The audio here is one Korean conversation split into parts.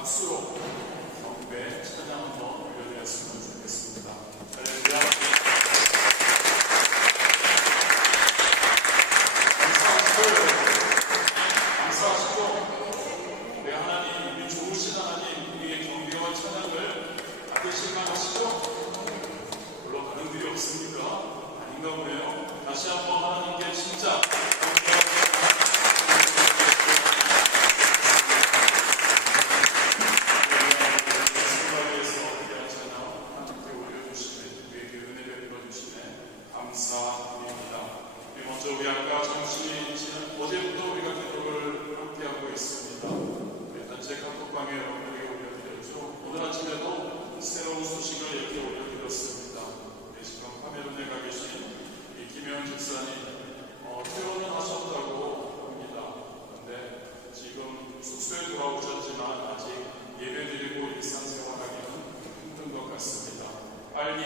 박수로 경배 찬양 한번 올려드렸으면 좋겠습니다. 할렐루야. 감사하시고 우리 하나님, 우리 좋으신 하나님, 우리의 경배와 찬양을 받으실만 하시죠? 물론 다른 일이 없습니까? 아닌가 보네요. 다시 한번 하나님께 진짜 우리 아까 잠시 어제부터 우리가 기도를 함께하고 있습니다. 우리 단체 카톡방에 여러분에게 올려드렸죠. 오늘 아침에도 새로운 소식을 이렇게 올려드렸습니다. 우리 지금 카메룬에 가 계신 김혜원 집사님 퇴원은 하셨다고 합니다. 그런데 지금 숙소에 돌아오셨지만 아직 예배드리고 일상생활하기는 힘든 것 같습니다. 빨리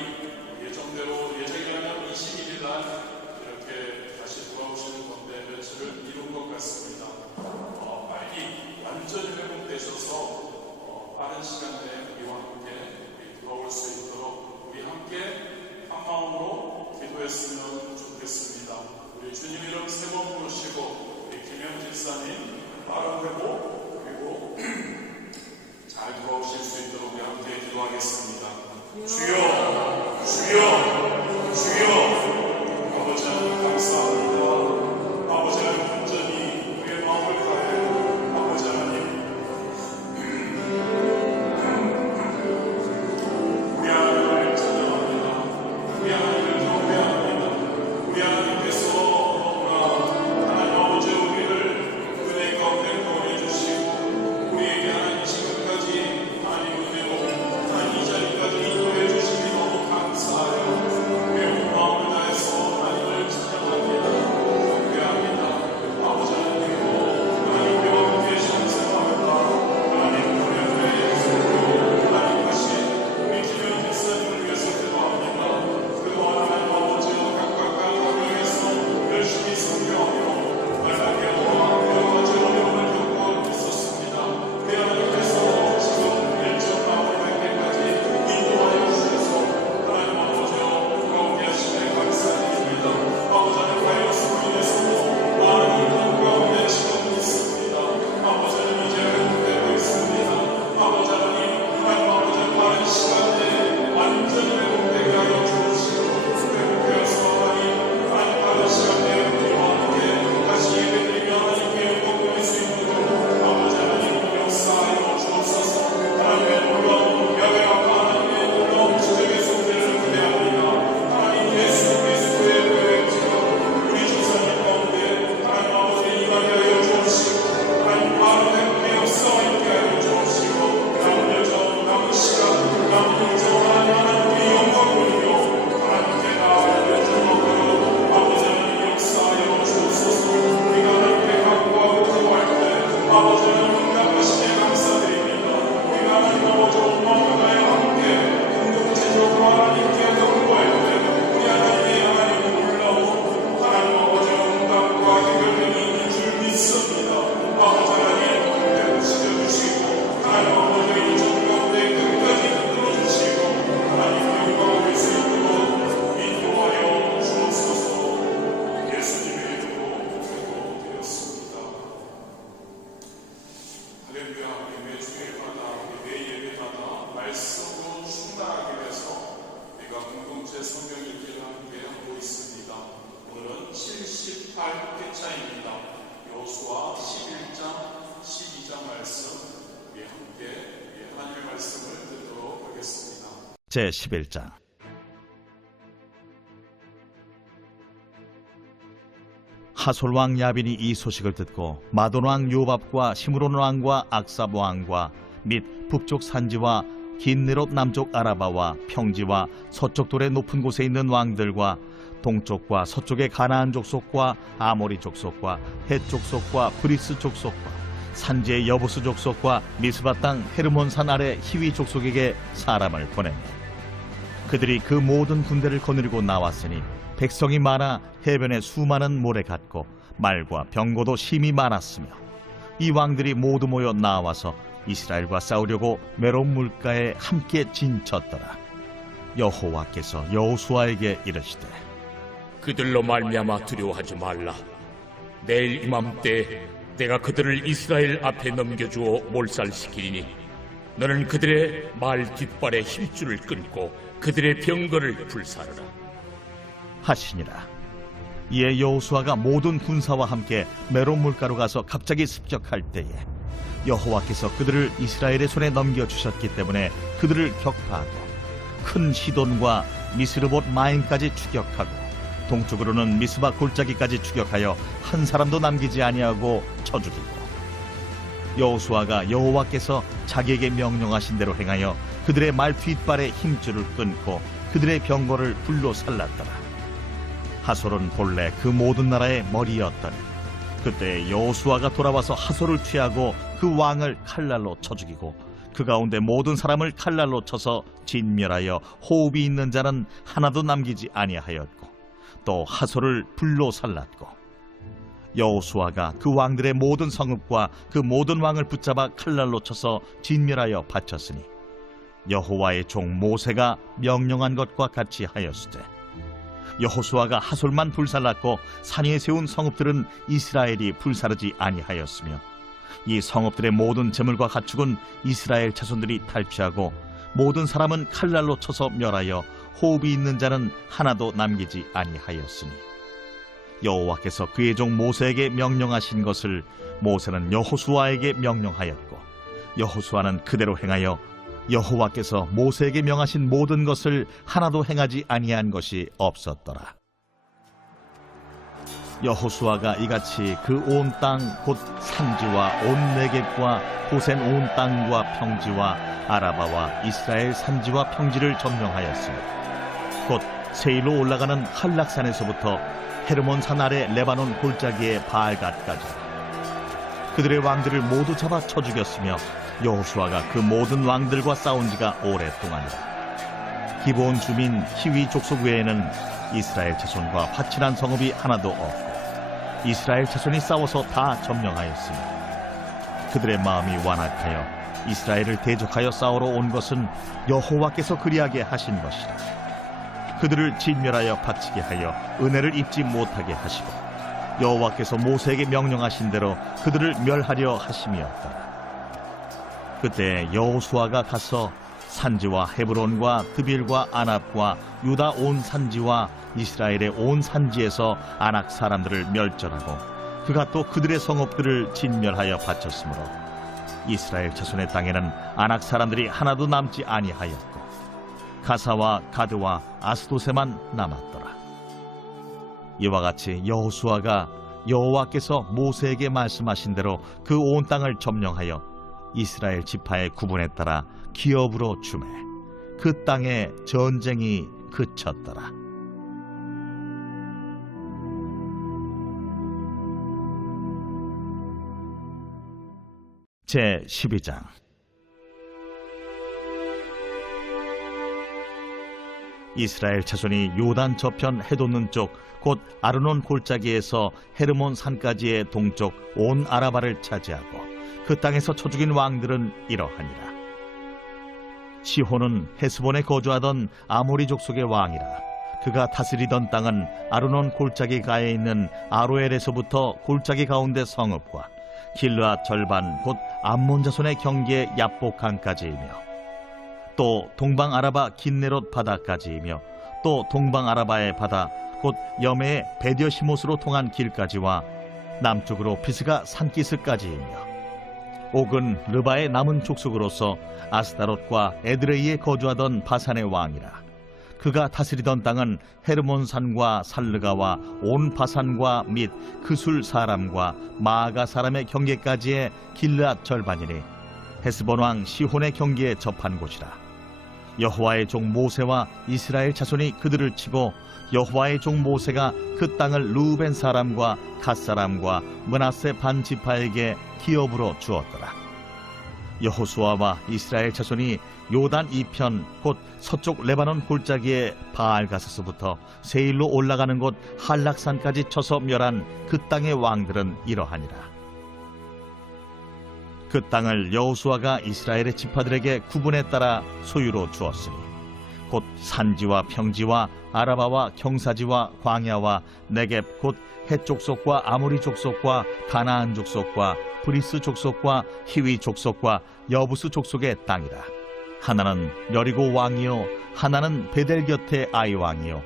예정대로 예정이라면 21일 날 이렇게 다시 돌아오시는 건데 며칠을 미룬 것 같습니다. 빨리 완전히 회복되셔서 빠른 시간 내에 우리와 함께 돌아올 수 있도록 우리 함께 한 마음으로 기도했으면 좋겠습니다. 우리 주님 이름 세 번 부르시고 우리 김영 집사님 빠른 회복 그리고 잘 돌아오실 수 있도록 우리 함께 기도하겠습니다. 주여, 주여, 주여. 아버지 하나님 감사합니다. 아버지 하나님 온전히 우리의 마음을 다해 아버지 하나님 우리 하나님을 찬양합니다. 우리 하나님을 경배합니다. 우리 하나님께서 너무나 하나님 아버지 우리를 은혜 가운데 거해 주시고 우리에게 하나님 지금까지 하나님 은혜로 하나님 이 자리까지 인도해 주시니 너무 감사하여 우리의 온 마음을 다해서 제11장 하솔왕 야빈이 이 소식을 듣고 마돈왕 요밥과 시므론 왕과 악삽 왕과 및 북쪽 산지와 긴느롯 남쪽 아라바와 평지와 서쪽 돌의 높은 곳에 있는 왕들과 동쪽과 서쪽의 가나안 족속과 아모리 족속과 헷 족속과 브리스 족속과 산지의 여부스 족속과 미스바 땅 헤르몬 산 아래 히위 족속에게 사람을 보낸다. 그들이 그 모든 군대를 거느리고 나왔으니 백성이 많아 해변에 수많은 모래 같고 말과 병거도 심히 많았으며 이 왕들이 모두 모여 나와서 이스라엘과 싸우려고 메론 물가에 함께 진쳤더라. 여호와께서 여호수아에게 이르시되 그들로 말미암아 두려워하지 말라. 내일 이맘때 내가 그들을 이스라엘 앞에 넘겨주어 몰살시키리니 너는 그들의 말 뒷발에 힘줄을 끊고 그들의 병거를 불사르라 하시니라. 이에 여호수아가 모든 군사와 함께 메론 물가로 가서 갑자기 습격할 때에 여호와께서 그들을 이스라엘의 손에 넘겨주셨기 때문에 그들을 격파하고 큰 시돈과 미스르봇 마임까지 추격하고 동쪽으로는 미스바 골짜기까지 추격하여 한 사람도 남기지 아니하고 쳐 죽이고 여호수아가 여호와께서 자기에게 명령하신 대로 행하여 그들의 말 뒷발에 힘줄을 끊고 그들의 병거를 불로 살랐더라. 하솔은 본래 그 모든 나라의 머리였더니 그때 여호수아가 돌아와서 하솔을 취하고 그 왕을 칼날로 쳐 죽이고 그 가운데 모든 사람을 칼날로 쳐서 진멸하여 호흡이 있는 자는 하나도 남기지 아니하였고 또 하솔을 불로 살랐고 여호수아가 그 왕들의 모든 성읍과 그 모든 왕을 붙잡아 칼날로 쳐서 진멸하여 바쳤으니 여호와의 종 모세가 명령한 것과 같이 하였으되 여호수아가 하솔만 불살랐고 산 위에 세운 성읍들은 이스라엘이 불사르지 아니하였으며 이 성읍들의 모든 재물과 가축은 이스라엘 자손들이 탈취하고 모든 사람은 칼날로 쳐서 멸하여 호흡이 있는 자는 하나도 남기지 아니하였으니 여호와께서 그의 종 모세에게 명령하신 것을 모세는 여호수아에게 명령하였고 여호수아는 그대로 행하여 여호와께서 모세에게 명하신 모든 것을 하나도 행하지 아니한 것이 없었더라. 여호수아가 이같이 그 온 땅 곧 산지와 온 내겝과 고센 온 땅과 평지와 아라바와 이스라엘 산지와 평지를 점령하였으며 곧 세일로 올라가는 한락산에서부터 헤르몬산 아래 레바논 골짜기의 바알갓까지 그들의 왕들을 모두 잡아 쳐 죽였으며 여호수아가 그 모든 왕들과 싸운 지가 오랫동안이라. 기브온 주민 히위 족속 외에는 이스라엘 자손과 화친한 성읍이 하나도 없고 이스라엘 자손이 싸워서 다 점령하였으며 그들의 마음이 완악하여 이스라엘을 대적하여 싸우러 온 것은 여호와께서 그리하게 하신 것이라. 그들을 진멸하여 바치게 하여 은혜를 입지 못하게 하시고 여호와께서 모세에게 명령하신 대로 그들을 멸하려 하심이었더라. 그때 여호수아가 가서 산지와 헤브론과 드빌과 아납과 유다 온 산지와 이스라엘의 온 산지에서 아낙 사람들을 멸절하고 그가 또 그들의 성읍들을 진멸하여 바쳤으므로 이스라엘 자손의 땅에는 아낙 사람들이 하나도 남지 아니하였고 가사와 가드와 아스도세만 남았더라. 이와 같이 여호수아가 여호와께서 모세에게 말씀하신 대로 그 온 땅을 점령하여 이스라엘 지파의 구분에 따라 기업으로 주매 그 땅에 전쟁이 그쳤더라. 제12장 이스라엘 자손이 요단 저편 해돋는 쪽 곧 아르논 골짜기에서 헤르몬 산까지의 동쪽 온 아라바를 차지하고 그 땅에서 쳐 죽인 왕들은 이러하니라. 시혼은 헤스본에 거주하던 아모리 족속의 왕이라. 그가 다스리던 땅은 아르논 골짜기 가에 있는 아로엘에서부터 골짜기 가운데 성읍과 길르앗 절반 곧 암몬 자손의 경계의 야복강까지이며 또 동방 아라바 긴네롯 바다까지이며 또 동방 아라바의 바다 곧 여매의 베디어시못으로 통한 길까지와 남쪽으로 비스가 산기스까지이며 옥은 르바의 남은 족속으로서 아스다롯과 에드레이에 거주하던 바산의 왕이라. 그가 다스리던 땅은 헤르몬산과 살르가와 온 바산과 및 그술 사람과 마아가 사람의 경계까지의 길르앗 절반이니 헤스본 왕 시혼의 경계에 접한 곳이라. 여호와의 종 모세와 이스라엘 자손이 그들을 치고 여호와의 종 모세가 그 땅을 루벤 사람과 갓 사람과 므낫세 반 지파에게 기업으로 주었더라. 여호수아와 이스라엘 자손이 요단 이편 곧 서쪽 레바논 골짜기의 바알가스서부터 세일로 올라가는 곳 한락산까지 쳐서 멸한 그 땅의 왕들은 이러하니라. 그 땅을 여호수아가 이스라엘의 지파들에게 구분에 따라 소유로 주었으니 곧 산지와 평지와 아라바와 경사지와 광야와 네겝 곧 헷 족속과 아모리 족속과 가나안 족속과 브리스 족속과 히위 족속과 여부스 족속의 땅이라. 하나는 여리고 왕이요 하나는 베델 곁에 아이 왕이요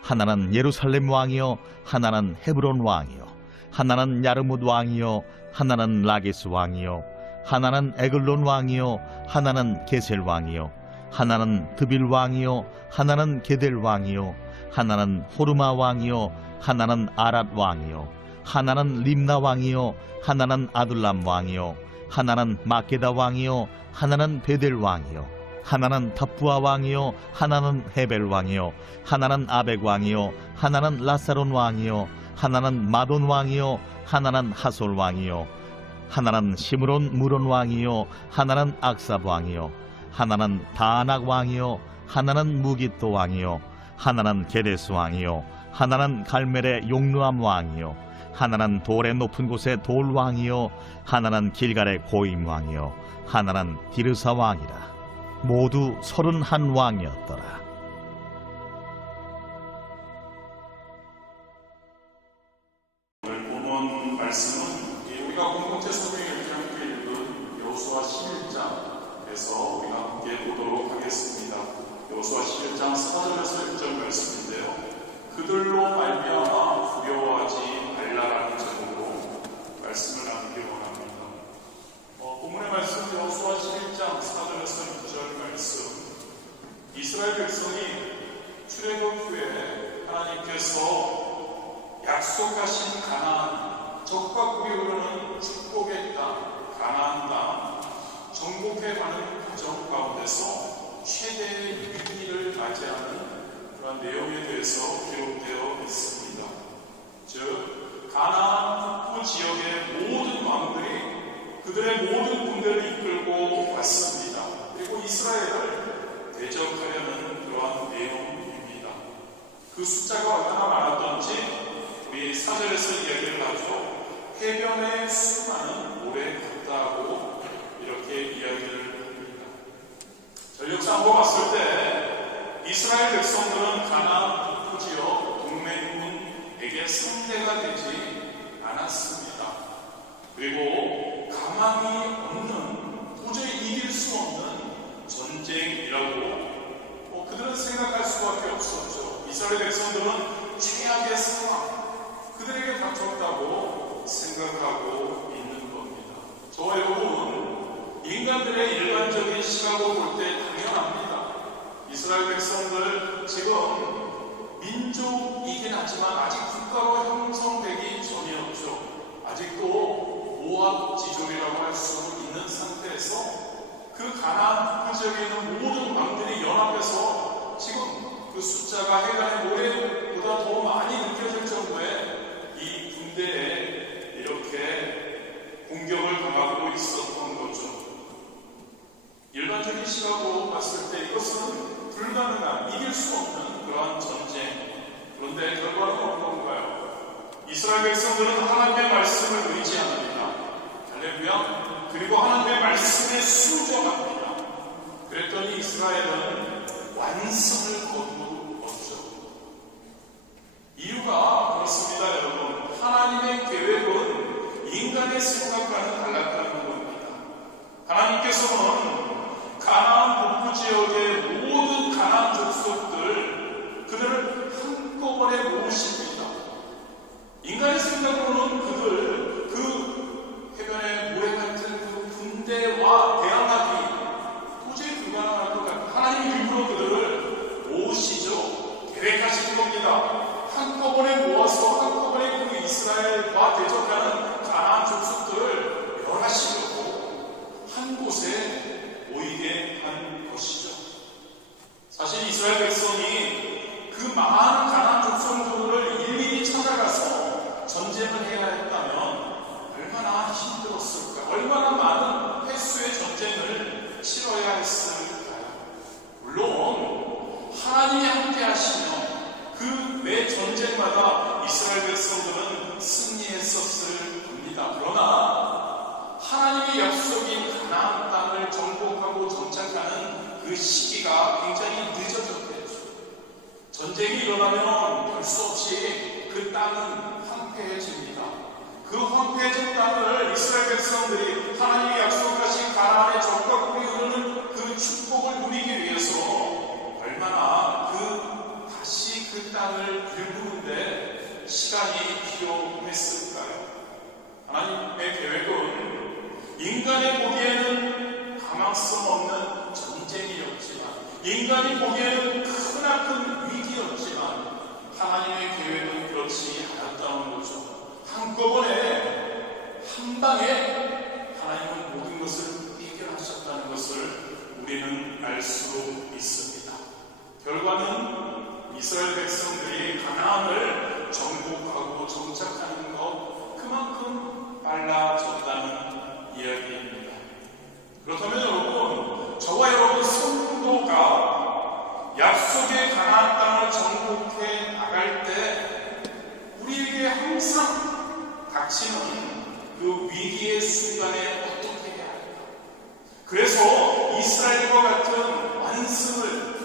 하나는 예루살렘 왕이요 하나는 헤브론 왕이요 하나는 야르뭇 왕이요 하나는 라게스 왕이요 하나는 에글론 왕이요 하나는 게셀 왕이요 하나는 드빌 왕이요 하나는 게델 왕이요 하나는 호르마 왕이요 하나는 아랏 왕이요 하나는 림나 왕이요 하나는 아둘람 왕이요 하나는 마게다 왕이요 하나는 베델 왕이요 하나는 답부아 왕이요 하나는 헤벨 왕이요 하나는 아벡 왕이요 하나는 라사론 왕이요 하나는 마돈 왕이요 하나는 하솔 왕이요 하나는 시므론 무론 왕이요 하나는 악삽 왕이요 하나는 다아낙 왕이요 하나는 무깃도 왕이요 하나는 게데스 왕이요 하나는 갈멜의 용르암 왕이요 하나는 돌의 높은 곳의 돌 왕이요 하나는 길갈의 고임 왕이요 하나는 디르사 왕이라. 모두 31 왕이었더라. 오늘 본문 말씀은 우리가 공동체 소명을 이렇게 함께 읽은 여호수아 11장에서 우리가 함께 보도록 하겠습니다. 여호수아 11장 4절에서 6절 말씀인데요. 그들로 말미암아 두려워하지 말라라는 제목으로 말씀을 나누기 원합니다. 본문의 말씀 여호수아 11장 4절에서 6절 말씀. 이스라엘 백성이 출애굽 후에 하나님께서 약속하신 가나안, 적과 꿀이 흐르는 축복의 땅, 가나안 땅 정복해가는 과정 가운데서 최대의 위기를 맞이하는 그런 내용에 대해서 기록되어 있습니다. 즉 가나안 북부 지역의 모든 왕들이 그들의 모든 군대를 이끌고 왔습니다. 그리고 이스라엘을 대적하려는 그러한 내용입니다. 그 숫자가 얼마나 많았던지 우리 4절에서 이야기를 하죠. 해변의 수많은 모래 같다고 이렇게 이야기를 합니다. 전력상으로 봤을 때 이스라엘 백성들은 가나안 북부 지역 동맹군에게 상대가 되지 않았습니다. 그리고 가망이 없는, 도저히 이길 수 없는 전쟁이라고 그들은 생각할 수밖에 없었죠. 이스라엘 백성들은 최악의 상황, 그들에게 닥쳤다고 생각하고 있는 겁니다. 저와 여러분, 인간들의 일반적인 시각으로 볼 때 당연합니다. 이스라엘 백성들 지금 민족이긴 하지만 아직 국가로 형성되기 전이었죠. 아직도 모압지족이라고 할 수 있는 상태에서 그 가나안 북부 지역에 있는 모든 왕들이 연합해서 지금 그 숫자가 해간의 모래보다 더 많이 느껴질 정도의 이 군대에 이렇게 공격을 당하고 있었던 거죠. 일반적인 시각으로 봤을 때 이것은 불가능한, 이길 수 없는 그러한 전쟁. 그런데 결과는 어떤가요? 이스라엘 백성들은 하나님의 말씀을 의지합니다. 할렐루야. 그리고 하나님의 말씀에 순종합니다. 그랬더니 이스라엘은 완성을 거두었죠. 이유가 그렇습니다, 여러분. 하나님의 계획은 인간의 생각과는 달랐다는 겁니다. 하나님께서는 가나안 북부 지역의 모든 가나안 족속들, 그들을 한꺼번에 모으십니다. 인간의 생각으로는 그들, 그 해변의 모래 같은 그 군대와 대항하기 도저히 불가능할 것 같아요. 하나님이 일부러 그들을 모으시죠. 계획하신 겁니다. 한꺼번에 모아서 한꺼번에 그 이스라엘과 대적하는 가나안 족속들을 멸하시려고 한 곳에 모이게 한 것이죠. 사실 이스라엘 백성이 그 많은 가나안 족속들을 일일이 찾아가서 전쟁을 해야 했다면 얼마나 힘들었을까? 얼마나 많은 횟수의 전쟁을 치러야 했을까요? 물론 하나님이 함께 하시면 그 매 전쟁마다 이스라엘 백성들은 승리했었을 겁니다. 그러나 하나님의 약속인 가나안 땅을 정복하고 정착하는 그 시기가 굉장히 늦어졌겠죠. 전쟁이 일어나면 별 수 없이 그 땅은 황폐해집니다. 그 황폐해진 땅을 이스라엘 백성들이 하나님의 약속하신 가나안의 적과 꿀이 흐르는 그 축복을 누리기 위해서 얼마나 다시 그 땅을 일구는데 시간이 필요했을까요? 하나님의 계획은 인간이 보기에는 가망성 없는 전쟁이었지만, 인간이 보기에는 크나큰 위기였지만 하나님의 계획은 그렇지 않았다는 거죠. 한꺼번에 한 방에 하나님은 모든 것을 해결하셨다는 것을 우리는 알 수 있습니다. 결과는 이스라엘 백성들이 가나안을 정복하고 정착하는 것 그만큼 빨라졌다는 이야기입니다. 그렇다면 여러분, 저와 여러분 성도가 약속의 가나안 땅을 정복해 나갈 때 우리에게 항상 닥치는 그 위기의 순간에 어떻게 해야 할까? 그래서 이스라엘과 같은 완승을,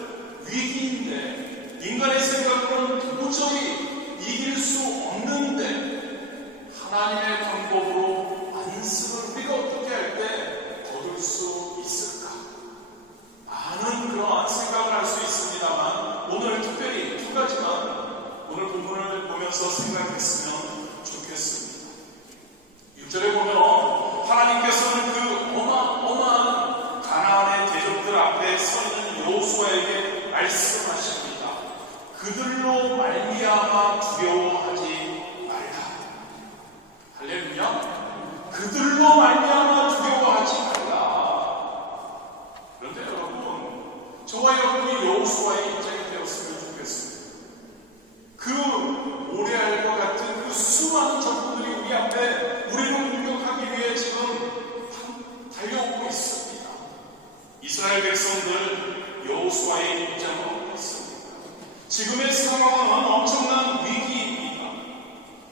위기인데 인간의 생각으로는 도저히 이길 수 없는데 하나님의 방법으로 완승을 우리가 어떻게 할 때 거둘 수 있을까? 많은 그러한 생각을 할 수 있습니다만 오늘 특별히 두 가지만 오늘 본문을 보면서 생각했으면 좋겠습니다. 6절에 보면 하나님께서는 그 어마어마한 가나안의 대적들 앞에 서 있는 여호수아에게 말씀하십니다. 그들로 말미암아 두려워하지 말라. 할렐루야. 그들로 말미암아 두려워하지 말라. 그런데 여러분, 저와 여러분이 여호수아의 입장이 되었으면 좋겠습니다. 그 모래알과 같은 그 수많은 적군들이 우리 앞에 우리를 공격하기 위해 지금 달려오고 있습니다. 이스라엘 백성들 여호수아의 입장은 어떻습니까? 지금의 상황은 엄청난 위기입니다.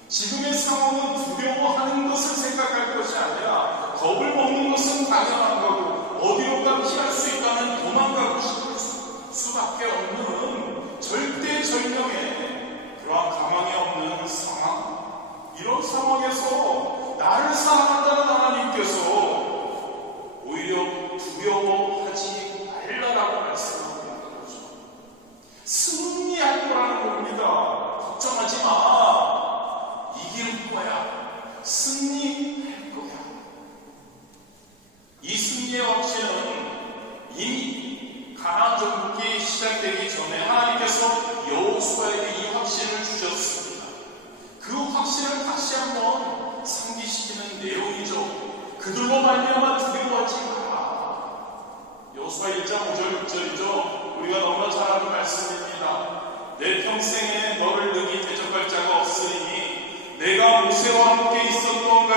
지금의 상황은 두려워하는 것을 생각할 것이 아니라 겁을 먹는 것은 당연한 거고 어디론가 피할 수 있다면 도망가고 싶을 수밖에 없는 절대절명의 그러한 가망이 없는 상황. 이런 상황에서 나를 사랑한다는 하나님께서 오히려 두려워하지 말라라고 말씀하고 있는 거죠. 승리할 거라는 겁니다. 걱정하지 마. 이길 거야. 승리할 거야. 이 승리의 확신은 이미 가나안 정복이 시작되기 전에 하나님께서 여호수아에게 이 확신을 주셨습니다. 그 확신을 다시 한번 상기시키는 내용이죠. 그들로 말미암아 두려워하지 마라. 여호수아 1장 5절 6절이죠. 우리가 너무나 잘 아는 말씀입니다. 내 평생에 너를 능히 대적할 자가 없으니 내가 모세와 함께 있었던 것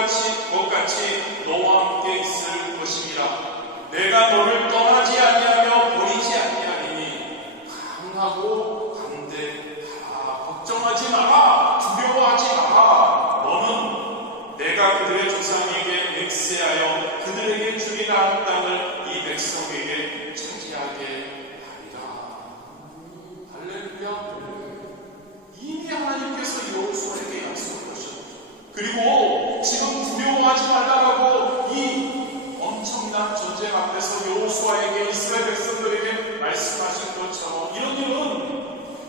같이 너와 함께 있을 것이니라. 내가 너를 떠나지 아니하며 버리지 아니하리니 강하고 담대하라. 걱정하지 마라. 두려워하지 마라. 너는 내가 그들의 조상에게 맹세하여 그들에게 주리라 한 땅을 이 백성에게 차지하게 하리라. 할렐루야. 이미 하나님께서 여호수아에게 약속하셨죠. 그리고 지금 두려워하지 말라고 이 엄청난 전쟁 앞에서 여호수아에게 이스라엘 백성들에게 말씀하신 것처럼 이런 일은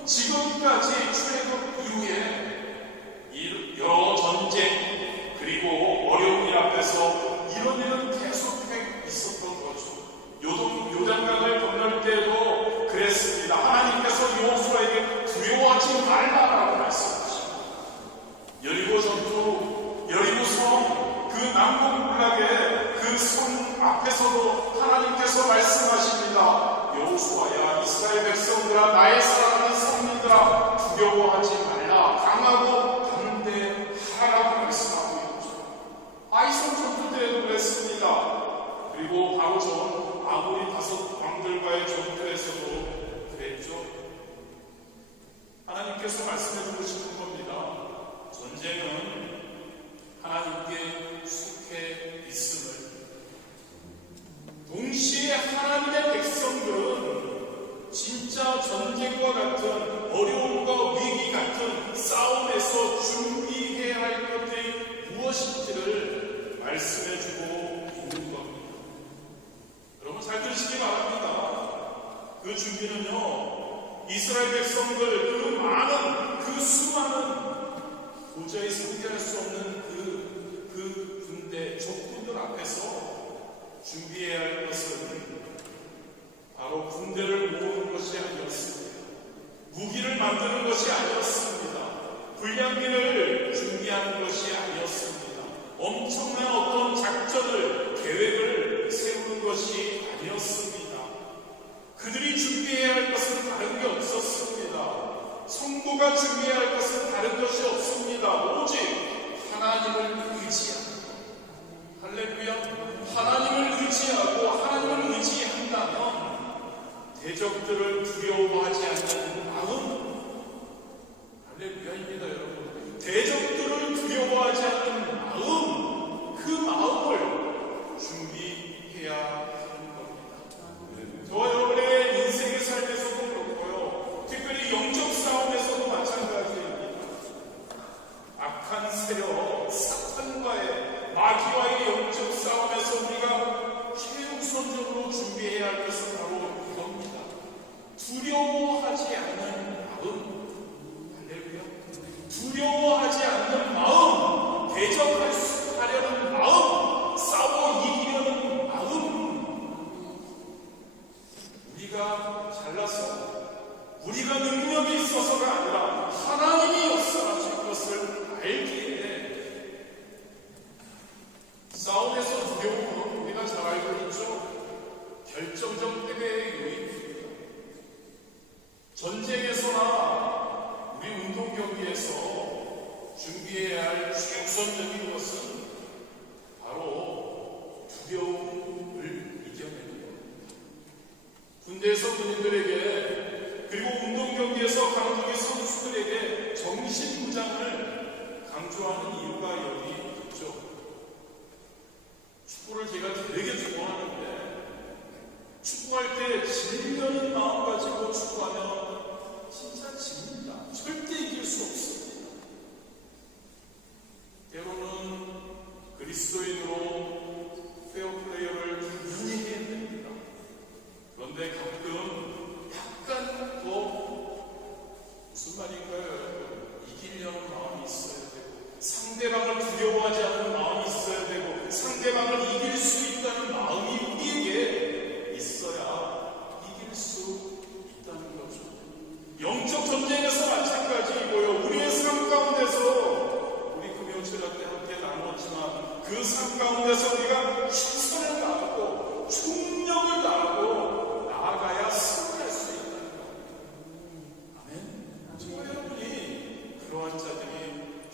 지금까지 출애굽 이후에 여러 전쟁 그리고 어려운 일 앞에서 이런 일은 계속해 있었던 거죠. 요단강을 건널 때도 그랬습니다. 하나님께서 여호수아에게 두려워하지 말라라고 말씀하십니다. 여리고 전투, 여리고 성, 그 남북블락의 그 성 앞에서도 하나님께서 말씀하십니다. 여호수아야, 이스라엘 백성들아, 나의 사랑하는 성민들아, 두려워하지 말라. 강하고 담대하라고 말씀하고 있죠. 아이성 전투 때에도 그랬습니다. 그리고 바로 전 아모리 5 왕들과의 전투에서도 그랬죠. 하나님께서 말씀해주고 싶은 겁니다. 전쟁은 하나님께 속해 있음을 것을 계획을 세우는 것이 아니었습니다. 그들이 준비해야 할 것은 다른 게 없었습니다. 성도가 준비해야 할 것은 다른 것이 없습니다. 오직 하나님을 의지하고, 할렐루야, 하나님을 의지하고 하나님을 의지한다면 대적들을 두려워하지 않는 마음, 할렐루야입니다. 여러분, 대적들을 두려워하지 않는 마음, 그 마음을 준비해야 하는 겁니다. 저와 여러분의 인생의 삶에서도 그렇고요, 특별히 영적 싸움에서도 마찬가지입니다. 악한 세력, 사탄과의, 마귀와의 영적 싸움에서 우리가 최우선적으로 준비해야 할 것은 바로 이겁니다. 두려워하지 않는 마음, 할렐루야, 두려워하지 않는 마음, 대적하려는 마음, 싸워 이기려는 마음. 우리가 잘나서, 우리가 능력이 있어서가 아니라 하나님이 역사하실 것을 알기에, 싸움에서 두려움은 우리가 잘 알고 있죠. 결정적 패배의 요인입니다. 전쟁에서나 우리 운동 경기에서 준비해야 할 최우선적인 것은 바로 두려움을 이겨내는 겁니다. 군대에서 군인들에게, 그리고 운동 경기에서 강동의 선수들에게 정신무장을 강조하는 이유가 여기 있죠. 축구를 제가 되게 좋아하는데, 축구할 때 질려는 마음 가지고 축구하면 진짜 집니다. 절대 이길 수 없습니다. 때로는 그리스도인으로 페어플레이어를 당연히 해야 됩니다. 그런데 가끔 약간 더, 무슨 말인가요? 이기려는 마음이 있어야 되고, 상대방을 두려워하지 않는 마음이 있어야 되고, 상대방을 이길 수 있다는 마음이 우리에게 있어야 이길 수 있다는 거죠. 영적 전쟁에서 마찬가지이고요. 우리의 삶 가운데서, 우리 금요일날 때 함께 나눴지만, 그 삶 가운데서 우리가 최선을 다하고 총력을 다하고 나아가야 승리할 수 있다는 것. 아멘. 정말 여러분이 그러한 자들이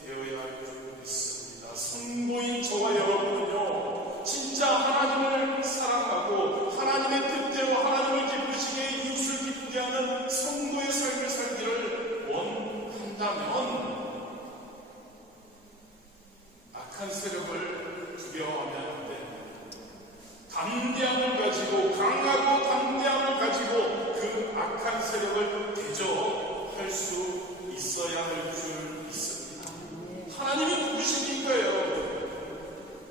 되어야 할 줄 믿습니다. 성도인 저와 여러분은요, 진짜 하나님을 사랑하고 하나님의 뜻대로 하나님을 기쁘시게 이웃을 기쁘게 하는 성도의 삶을 살기를 원한다면 악한 세력을 두려워하면 안 됩니다. 담대함을 가지고, 강하고 담대함을 가지고 그 악한 세력을 대적할 수 있어야 할 줄 믿습니다. 하나님이 누구시니까요?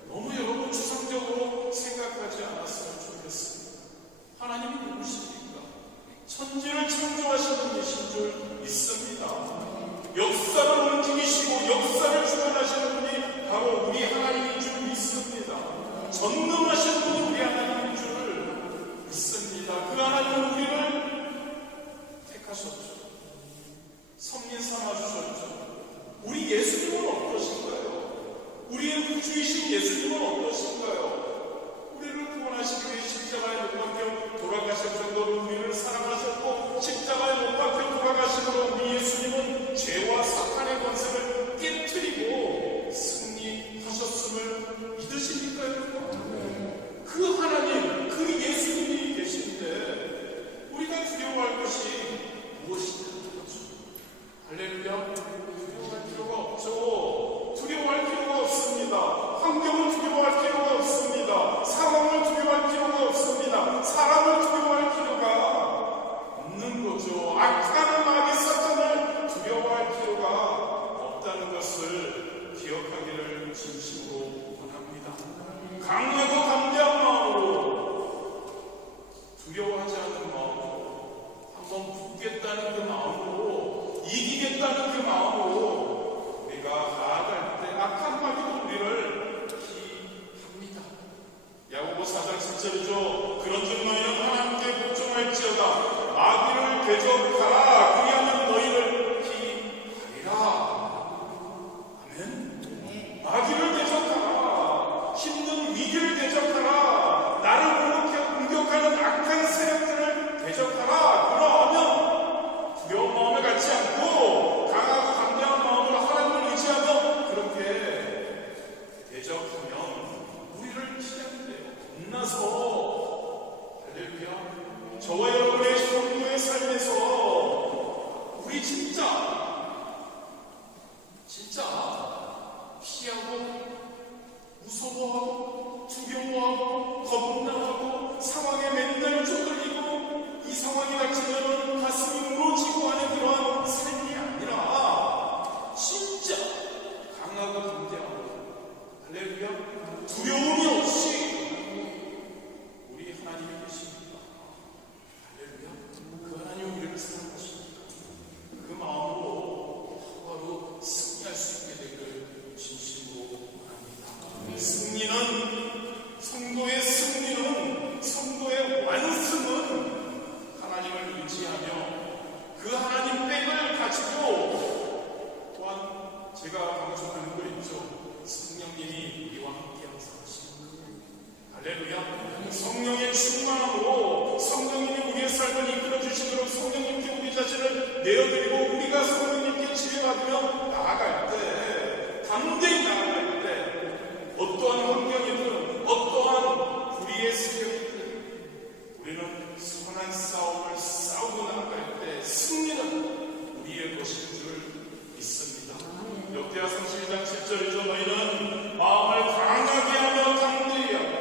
너무 여러분 추상적으로 생각하지 않았으면 좋겠습니다. 하나님이 누구십니까? 천지를 창조하신 분이신 줄 믿습니다. 역사를 움직이시고 역사를 주관하시는 분이 바로 우리 하나님인 줄 믿습니다. 전능하신 분이 우리 하나님인 줄 믿습니다. 그 하나님은 우리를 택하셨죠. 선민 삼아주셨죠. 우리 예수님은 어떠신가요? 우리의 구주이신 예수님은 어떠신가요? 우리를 구원하시기 위해 십자가에 못 박혀 돌아가실 정도로 우리를 사랑하셨고, 십자가에 못 박혀 돌아가심으로 우리 예수님은 죄와 사탄의 권세를 깨뜨리고 승리하셨음을 믿으십니까요? 그 하나님, 그 예수님이 계신데 우리가 두려워할 것이 무엇이냐? 할렐루야. 두려워할 필요가 없죠. 두려워할 필요가 없습니다. 환경을 두려워할 필요가 없습니다. 상황을 두려워할 필요가 없습니다. 사람을 두려워할 필요가 없는 거죠. 악한 마귀 사탄을 두려워할 필요가 없다는 것을 기억하기를 진심으로 원합니다. 강하고 담대한 마음으로, 두려워하지 않는 마음으로, 한번 붙겠다는 그 마음으로, 이기겠다는 그 마음으로 우리가 나아갈 때 악한 마귀도 우리를 피합니다. 야고보 4장 7절이죠. 그런즉 너희는 하나님께 복종할지어다. 마귀를 대적하라. 그리하면 너희를 피하리라. 아멘. 마귀를 대적하라. 힘든 위기를 할렐루야. 성령의 충만함으로 성령님이 우리의 삶을 이끌어 주시도록 성령님께 우리 자신을 내어드리고 우리가 성령님께 지혜받으며 나아갈 때, 담대히 나아갈 때, 어떠한 환경이든 어떠한 불의의 세력이든 우리는 선한 싸움을 싸우고 나아갈 때 승리는 우리의 것인 줄 믿습니다. 역대하 32장 10절이죠. 너희는 마음을 강하게 하며 담대히 하고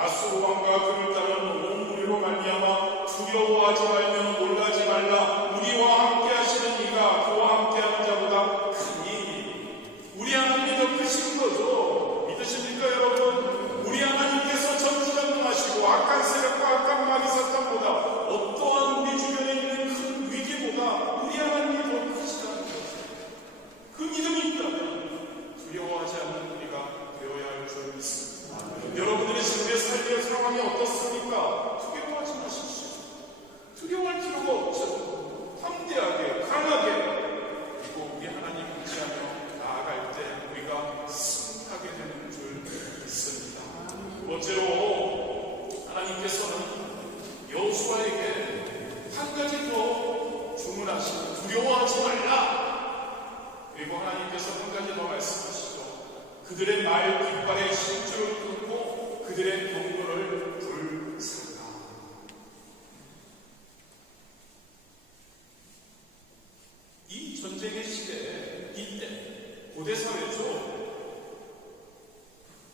아수르 왕과 그를 따르는 온 무리로 말미암아 두려워하지 말며 놀라지 말라. 우리와 함께 하시는 이가 그와 함께 하는 자보다 크니. 우리 하나님이 더 크신 거죠. 믿으십니까 여러분? 우리 하나님께서 전지전능하시고 악한 세력과 악한 마귀 사탄보다 어떠한 우리 주변에 있는 큰 위기보다 우리 하나님이 더 크시다는 것을 그 믿음이 있다면 두려워하지 않는 우리가 되어야 할 줄 믿습니다. 여러분들의 지금의 삶의 상황이 어떻습니까? 두려워하지 마십시오. 두려워할 필요가 없죠. 담대하게 강하게 그리고 우리 하나님 의지하며 나아갈 때 우리가 승리하게 되는 줄 믿습니다. 두 번째로 하나님께서는 여호수아에게 한 가지 더 주문하시고 두려워하지 말라. 그리고 하나님께서 한 가지 더 말씀하시죠. 그들의 말 깃발에 심줄을 끊고 그들의 경고를 불살라. 이 전쟁의 시대에 이때 고대 사회죠.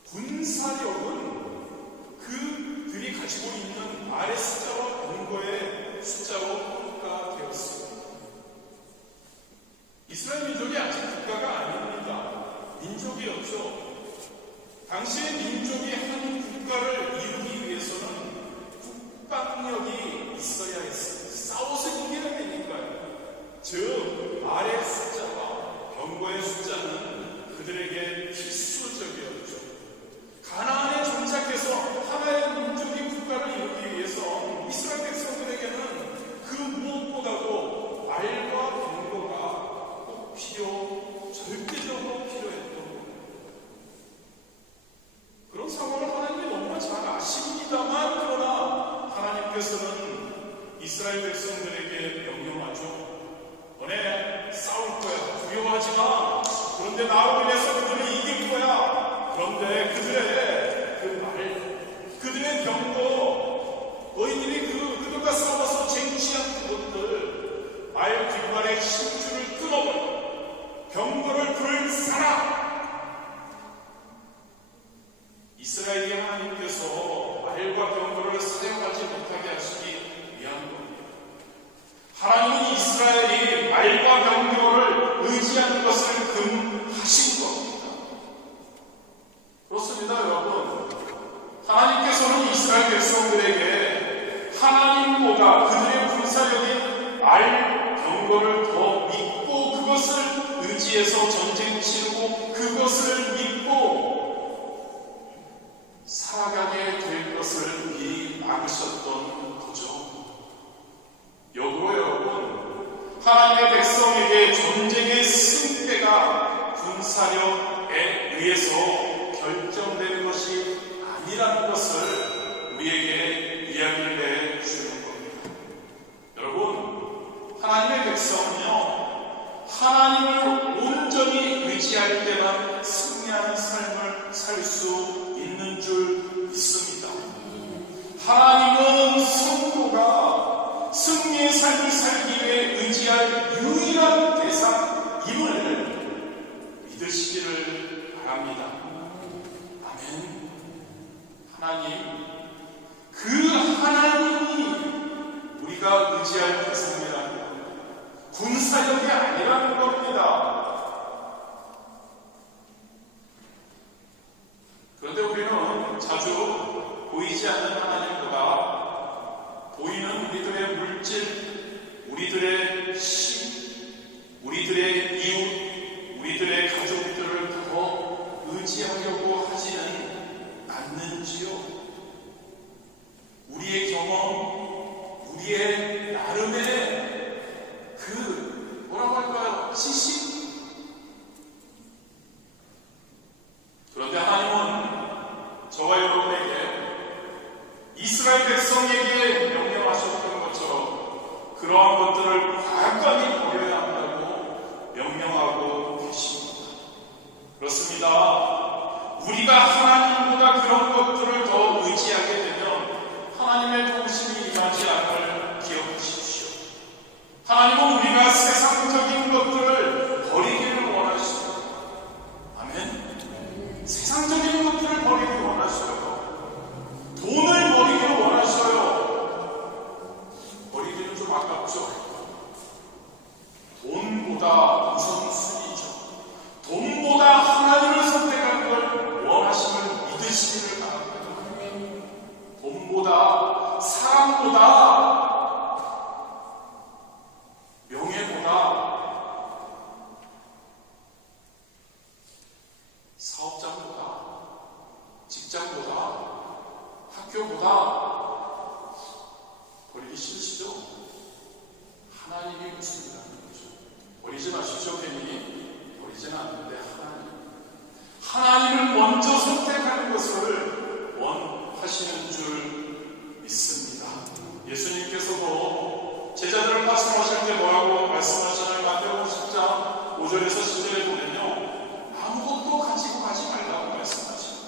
군사력은 그들이 가지고 있는 말의 숫자와 병거의 숫자로 평가되었습니다. 이스라엘 민족이 아직 국가가 아닙니다. 민족이었죠. 당시의 민족이 한 국가를 이루기 위해서는 국방력이 있어야 했습니다. 싸워서 이겨야 되니까요. 즉 말의 숫자와 병거의 숫자는 그들에게 필수적이었죠. 가나안에 정착해서 하나의 민족이 국가를 이루기 위해서 이스라엘 백성들에게는 그 무엇보다도 말과 병거가 꼭 절대적으로 필요했던 겁니다. 그런 상황을 하나님이 너무나 잘 아십니다만 그러나 하나님께서는 이스라엘 백성들에게 명령하죠. 너네 싸울 거야. 두려워하지 마. 그런데 나로 인해서 그들을 이길 거야. 그런데 그들의 그 말, 그들의 병거, 너희들이 그들과 싸워서 쟁취한 그것들, 말 뒷발에 심줄을 끊어버려. 병거를 불사라. 이스라엘의 하나님께서 말과 병거를 사용하지 못하게 하시기 위한 겁니다. 하나님은 이스라엘이 말과 병거를 의지하는 것을 금하신 겁니다. 그렇습니다, 여러분. 하나님께서는 이스라엘 백성들에게 하나님보다 그들의 군사력인 말, 병거를 더 믿고 그것을 의지해서 전쟁 치르고 그것을 믿고 살아가게 될 것을 미리 막으셨던 거죠. 역으로 여러분, 하나님의 백성에게 전쟁의 승패가 군사력에 의해서 결정되는 것이 아니라는 것을 우리에게 이야기를 해주는 겁니다. 여러분, 하나님의 백성은요, 하나님을 온전히 의지할 때만 승리하는 삶을 살 수 있는 줄 믿습니다. 하나님은 성도가 승리의 삶을 살기 위해 의지할 유일한 대상임을 믿으시기를 바랍니다. 아멘. 하나님, 그 하나님이 우리가 의지할 대상이라는 것, 군사력이 아니라는 겁니다. 그런데 우리는 자주 보이지 않는 하나님보다 보이는 우리들의 물질, 우리들의 힘, 우리들의 우리가 하나님보다 그런 것들을 더 의지하게 되면 하나님의 도우심이 임하지 않을 기억하십시오. 하나님은 우리가 세상적인 것들을 버리기를 원하시고, 아멘. 세상적인 것들을 버리기를 원하셔요. 돈을 버리기를 원하셔요. 버리기는 좀 아깝죠. 돈보다 우선순위죠. 돈보다 하나님을 선택하는 걸 원하심을 믿으시기를 바랍니다. 돈보다, 사람보다, 명예보다, 사업장보다, 직장보다, 학교보다 버리기 싫으시죠? 하나님이 무슨이라는 거죠. 버리지 마십시오. 괜히 버리지는 않는데 하나님을 먼저 선택하는 것을 원하시는 줄 믿습니다. 예수님께서도 제자들을 파송하실 때 뭐라고 말씀하시나요? 마태복음 10장 5절에서 10절에 보면요, 아무것도 가지고 가지 말라고 말씀하십니다.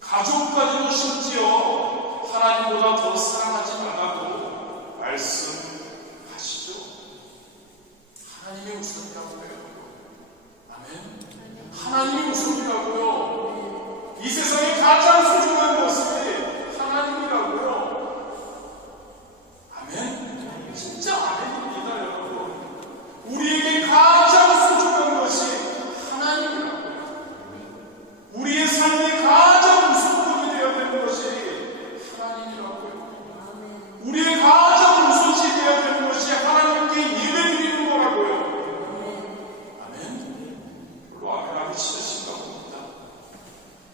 가족까지도 심지어 하나님보다 더 사랑하지 말라고 말씀하시죠. 하나님의 우선이라고요. 아멘. 하나님이 우선이라고요. 이 세상에 가장 소중한 것이 하나님이라고요. 아멘. 진짜 아멘입니다, 여러분. 우리에게 가장 소중한 것이 하나님이라고요. 우리의 삶에 가장 우선권이 되어야 되는 것이 하나님이라고요. 우리의 가장 우선시 되어야 되는 것이 하나님께 예배드리는 거라고요. 아멘 싫으신가 봅니다.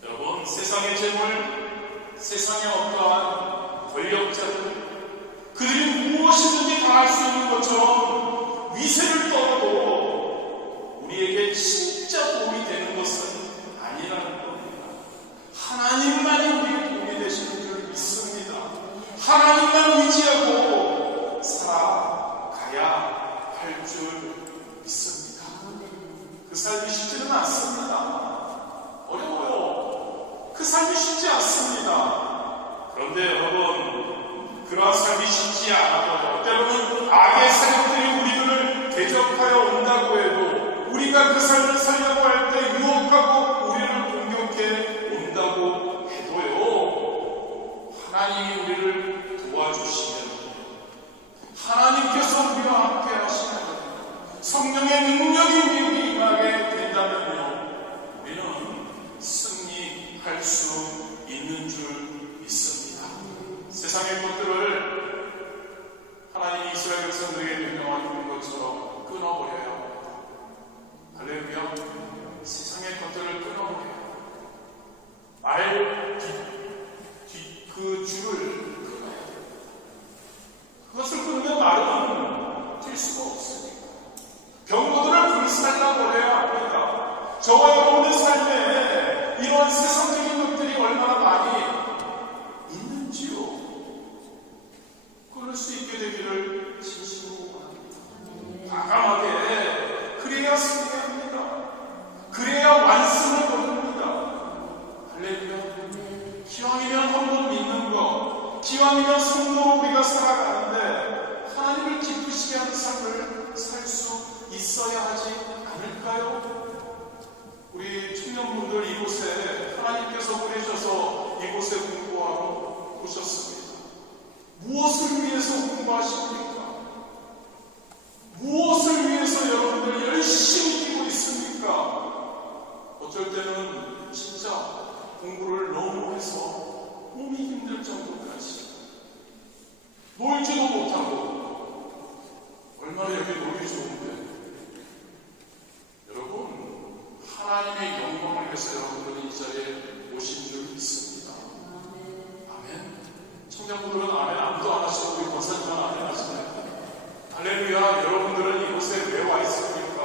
여러분, 세상의 재물, 세상의 어떠한 권력자들, 그들이 무엇이든지 다 할 수 있는 것처럼 위세를 떨어도 우리에게 진짜 도움이 되는 것은 아니라는 겁니다. 하나님만이 우리에게 도움이 되시는 줄 믿습니다. 하나님만 의지하고 살아가야 할 줄 믿습니다. 그 삶이 쉽지는 않습니다. 어려워요. 그 삶이 쉽지 않습니다. 그런데 여러분, 그러한 삶이 쉽지 않아도 때로는 악의 세력들이 우리들을 대적하여 온다고 해도, 우리가 그 삶을 살려고 할 때 유혹하고 우리를 공격해 온다고 해도요, 하나님이 우리를 도와주시면, 하나님께서 우리와 함께 하시면, 성령의 능력이 우리에게 임하게 된다면요, 우리는 승리할 수 있는 줄 믿습니다. 세상의 것들을 하나님이 이스라엘 백성들에게 명령하는 것처럼 끊어버려야 합니다. 할렐루야. 세상의 것들을 끊어버려야 합니다. 그 줄을 끊어야 됩니다. 그것을 끊으면 말은 될 수가 없습니다. 병거들을 불살라버려야 합니다. 저와 여러분의 삶에 이런 세상적인 것들이 얼마나 많이 있는지요. 끊을 수 있게 되기를 진심으로 원합니다. 과감하게, 그래야 승리합니다. 그래야 완승을 거둡니다. 할렐루야. 기왕이면 한번 믿는 것, 기왕이면 성도로 우리가 살아가는데 하나님을 기쁘시게 하는 삶을 살 수 있어야 하지 않을까요? 우리 청년분들 이곳에 하나님께서 보내셔서 이곳에 공부하러 오셨습니다. 무엇을 위해서 공부하십니까? 무엇을 위해서 여러분들 열심히 뛰고 있습니까? 어쩔 때는 진짜 공부를 너무 해서 몸이 힘들 정도까지 놀지도 못하고, 얼마나 여기 놀기 좋은데. 여러분, 하나님의 영광을 위해서 여러분들이 이 자리에 오신 줄 믿습니다. 아멘. 청년분들은 아멘 아무도 안 하시고 우리 권사님만 아멘 하시나요? 할렐루야. 여러분들은 이곳에 왜 와 있습니까?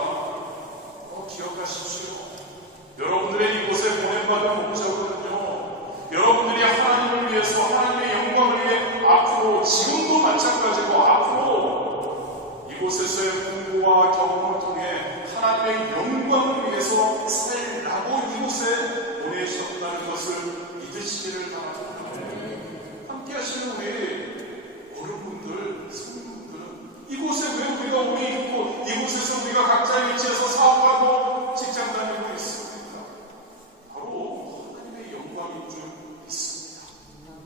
기억하십시오. 여러분들의 이곳에 보냄받은 목적은요, 여러분들이 하나님을 위해서, 하나님의 영광을 위해 앞으로, 지금도 마찬가지고 앞으로 이곳에서의 공부와 경험을 통해 하나님의 영광을 위해서 살라고 이곳에 이곳에 보내셨다는 것을 믿으시기를 바랍니다. 함께 하시는 우리 어른분들, 성도분들은 이곳에 왜 우리가 오래 있고 이곳에서 우리가 각자의 위치에서 사업하고 직장 다니고 있습니까? 바로 하나님의 영광인 줄 믿습니다.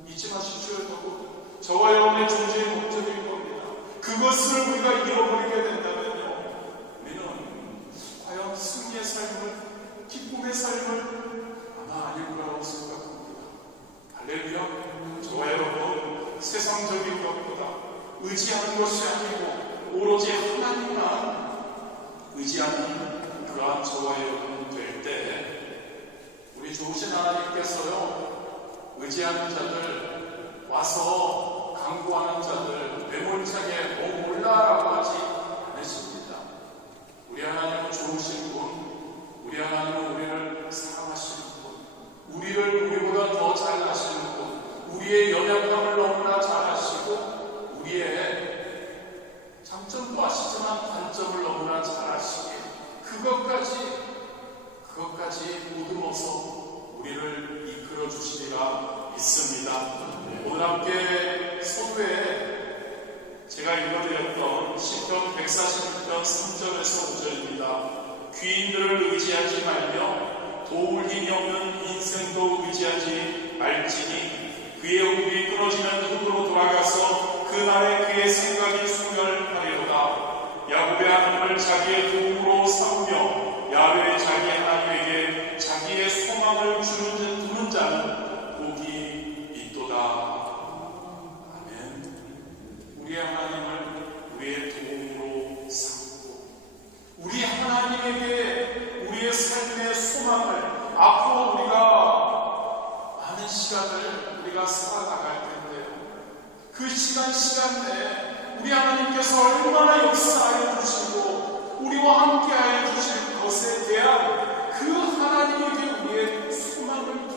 잊지 마십시오, 여러분. 저와 여러분의 존재의 목적일 겁니다. 그것을 우리가 잃어버리게 된다면요, 우리는 과연 승리의 삶을, 기쁨의 삶을 아마 아닐 거라고 생각합니다. 할렐루야. 저와 여러분, 세상적인 것보다 의지하는 것이 아니고 오로지 하나님만 의지하는 그러한 저와 여러분 될 때, 우리 좋으신 하나님께서요, 의지하는 자들, 와서 강구하는 자들, 매몰차게 몰라라고 하지 않으십니다. 우리 하나님은 좋으신 분, 우리 하나님은 우리를 사랑하시는 분, 우리를 우리보다 더 잘 아시는 분, 우리의 연약함을 너무나 잘 아시고 우리의 장점도 아시지만 단점을 너무나 잘 아시기에 그것까지 모두어서 우리를 이끌어 주시리라 믿습니다. 오늘 함께 서두에 제가 읽어드렸던 시편 146편 3절에서 5절입니다. 귀인들을 의지하지 말며 도울 힘이 없는 인생도 의지하지 말지니 그의 호흡이 끊어지는 흙으로 돌아가서 그날에 그의 생각이 소멸하리로다. 야곱의 하나님을 자기의 도움으로 삼으며 야훼 자기 하나님에게 자기의 소망을 두는 자는 복이 있도다. 아멘. 우리의 하나님을 우리의 도움으로 삼고 우리 하나님에게 우리의 삶의 소망을, 앞으로 우리가 많은 시간을 우리가 살아나갈 텐데요, 그 시간 내에 우리 하나님께서 얼마나 역사하여 주시고 우리와 함께 하여 주실 것에 대한 그 하나님에게 우리의 소망을